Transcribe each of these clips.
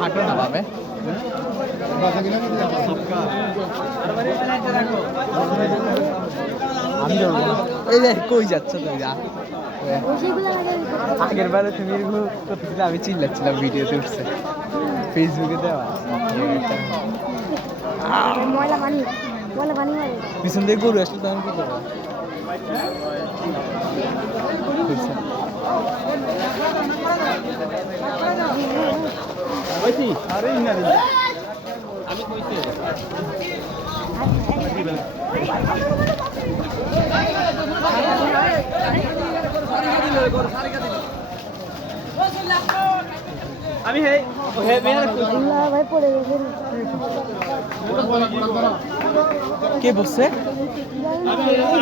হাঁটো না পাবে এই যে কই যাচ্ছ তুই যা আগের বারে তুমি করতেছিলে আমি চিল্লাচ্ছিলাম ভিডিওতে উঠছে ফেসবুকে দেওয়া পিছন থেকে গরু আসলে তখন কি করবো আমি কইছি আমি হে হে আল্লাহ ভাই পড়ে গেছে কে বসছে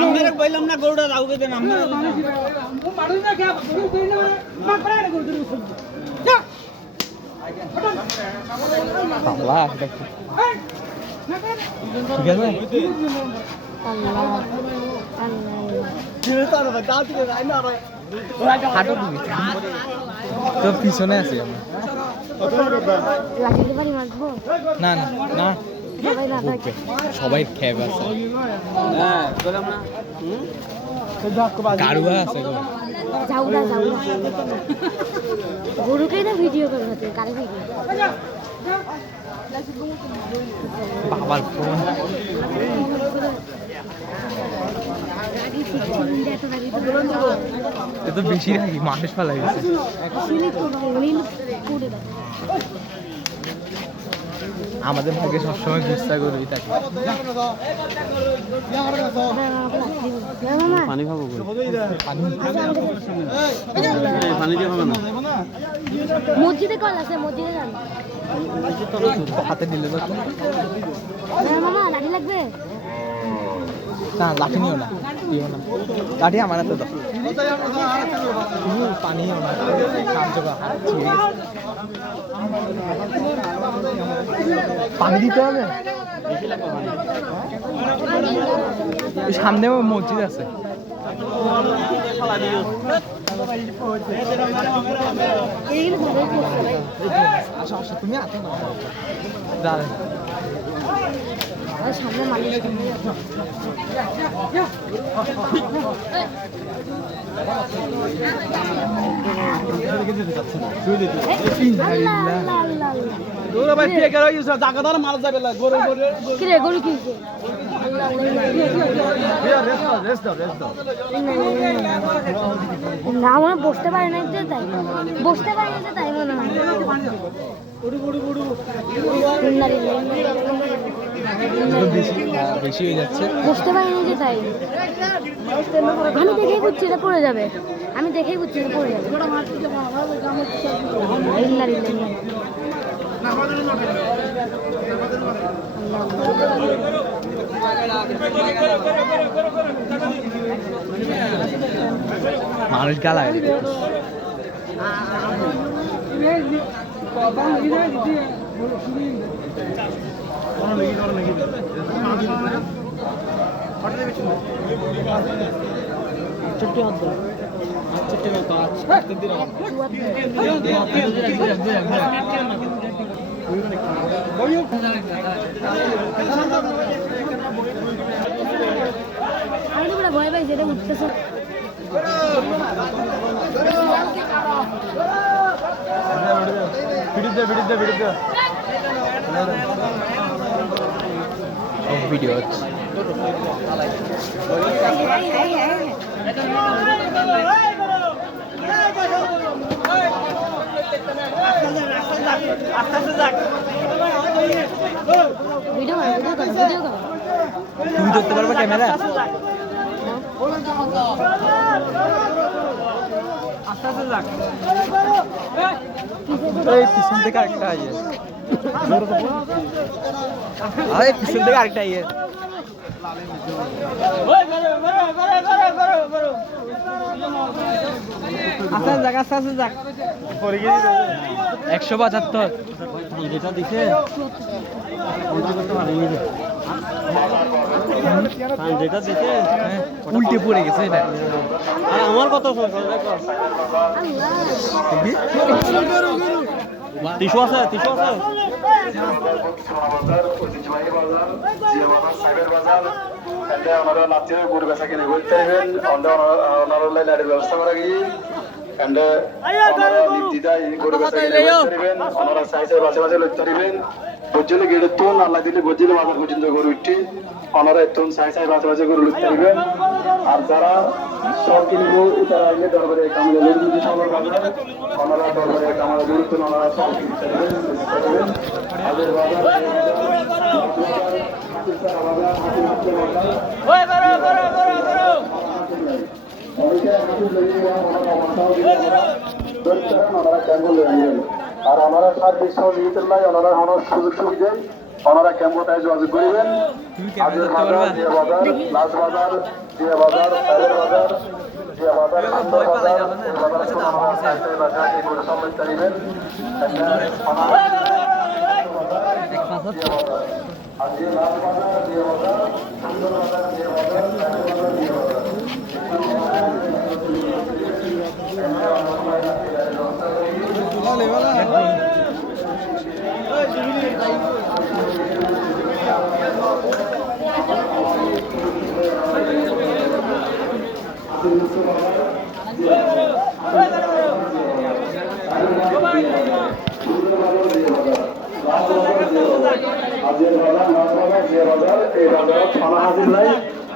আমরা কইলাম না গরুটা রাউকে দেন আমরা মারুন না কে গরু কই না মা প্রাণ গরু দিন যা আল্লাহ ঠিক আছে আল্লাহ হাঁটো তুমি তো পিছনে আছি আমি লাঠিতে বাড়ি মারবো না না না সবাই না থাকে সবাই খেয়ে আছে হ্যাঁ কইলাম না গাড়ুয়া আছে গো যাওরা গরুকেই না ভিডিও করে হতে কারে ভিডিও বাবার ফোন এ তো বেশি রাখি মানুষ ফেলা গেছে আমাদের ভাগ্যে সবসময় গুস্তা করবি তাকে পানি খাবো পানি দিয়ে খাবো না মসজিদে কল আছে মসজিদে যান হাতে নিলে মামা লাঠি লাগবে না লাঠি নিও না দিও না লাঠি আমার হাতে দাও পানিও না সাহায্য করা পানি দিতে হবে সামনে মসজিদ আছে তুমি আসো না সামনে মানুষ গরু কিনছে না মনে বসতে পারে না তাই বসতে পারে না তাই মনে হয় বেশি হয়ে যাচ্ছে বুঝতে পারিনি যে তাই আমি দেখেই বুঝছি এটা পড়ে যাবে আমি দেখেই বুঝছি এটা পড়ে যাবে মানুষ গালায় ভয় পাই যেটা উঠতেছে ভিডিও তুমি ধরতে পারবে ক্যামেরা পিছন থেকে আরেকটা ইয়ে পিছন থেকে আরেকটা ইয়ে আস্তে যাক 175 যেটা দিছে যেটা দিতে উল্টে পড়ে গেছে এটা আমার কত টিস্যু আছে টিস্যু আছে ঐতিহ্যবাহী বাজার জিয়া বাজার সাইবের বাজার এখানে ওনারা লাচ্ছি গরু বেচা কিনে করতে পারবেন ওনারা লাইটের ব্যবস্থা করা গিয়ে এখানে ওনারা নির্দিদায় গরু বেচা কিনে করতে পারবেন ওনারা সাইজের বাজে বাজে লইতে পারবেন বজ্জলে গেড়ে তুন আল্লাহ দিলে বজ্জলে বাজার পর্যন্ত গরু উঠি ওনারা তুন সাইজ বাজে বাজে গরু লইতে পারবেন আর যারা সব কিনবো তারা আইলে দরবারে কামড়ে লড়ি সবার বাজার ওনারা দরবারে কামড়ে লড়ি তুন ওনারা সব কিনতে পারবেন আমাদের বাজার আর ওনারা সার্ভিস সহযোগিতার লাই ওনারা ওনার সুযোগ সুবিধায় ওনারা ক্যাম্পটায় যোগাযোগ করিবেন আজের বাজার জিয়া বাজার লাজ বাজার জিয়া বাজার সাইলের বাজার জিয়া বাজার সুন্দর বাজার এই বাজার শুনে ওনারা সাইলের বাজার এই করে সম্মিলিত করিবেন আর যে লাজ বাজার জিয়া বাজার সুন্দর বাজার জিয়া বাজার সাইলের বাজার জিয়া বাজার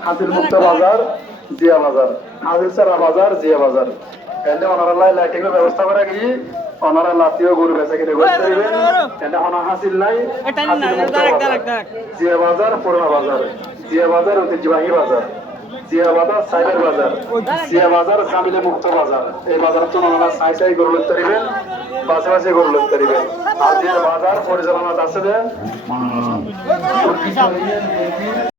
হাজির মুক্ত বাজার জিয়া বাজার হাজির সারা বাজার জিয়া বাজার এখানে ওনারা লাইটিং এর ব্যবস্থা করা গিয়ে ওনারা লাতিও গরু বেচা কিনে করতে পারবেন এখানে ওনা হাসিল নাই জিয়া বাজার পুরোনো বাজার জিয়া বাজার ঐতিহ্যবাহী বাজার জিয়া বাজার সাইবের বাজার জিয়া বাজার জামিলে মুক্ত বাজার এই বাজার তো ওনারা সাই গরু লইতে পারবেন বাসে বাসে গরু লইতে পারবেন আর জিয়া বাজার পরিচালনা আছে